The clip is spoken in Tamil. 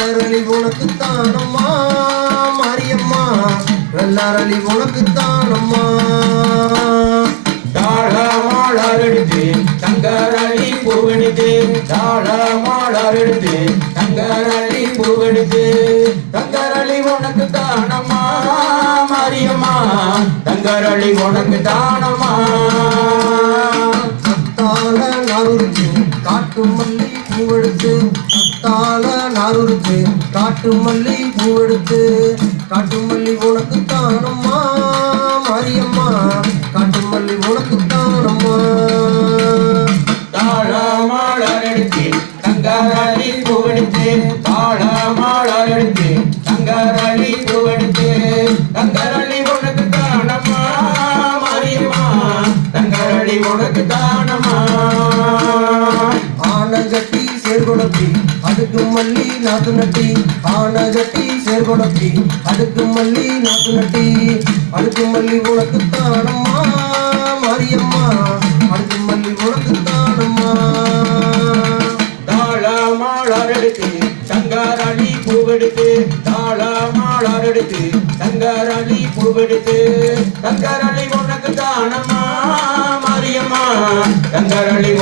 வெள்ளரளி உனக்கு தானம்மா மாரியம்மா. வெள்ளரளி உனக்கு தானம்மா தாளமாளரெடுத்து தங்கரளி பூவெடுத்து தாளமாளரெடுத்து தங்கரளி பூவெடுத்து தங்கரளி உனக்கு தானம்மா மாரியம்மா. தங்கரளி உனக்கு தானம்மா காட்டு பூவெடுத்து கத்தால காட்டு மல்லி பூவெடுத்து காட்டு மல்லி உனக்கு தானம்மா மாரியம்மா காட்டு மல்லி உனக்கு தானம்மா தாளமாளரெடுத்து தங்கரளி பூவெடுத்து தாளமாளரெடுத்து தங்கரளி பூவெடுத்து தங்கரளி உனக்கு தானம்மா மாரியம்மா உனக்கு சேர்கொடத்தி அதுக்கு மல்லி நாத்து நட்டி ஆன ஆனகட்டி சேர்கொடத்தி அதுக்கு மல்லி நாத்து நட்டி அதுக்கு மல்லி உனக்கு தானம்மா மாரியம்மா. அதுக்கு மல்லி உனக்கு தானம்மா தாளமாளரெடுத்து தங்கரளி பூவெடுத்து தாளமாளரெடுத்து தங்கரளி பூவெடுத்து. தங்கரளி உனக்கு தானம்மா மாரியம்மா தங்கரளி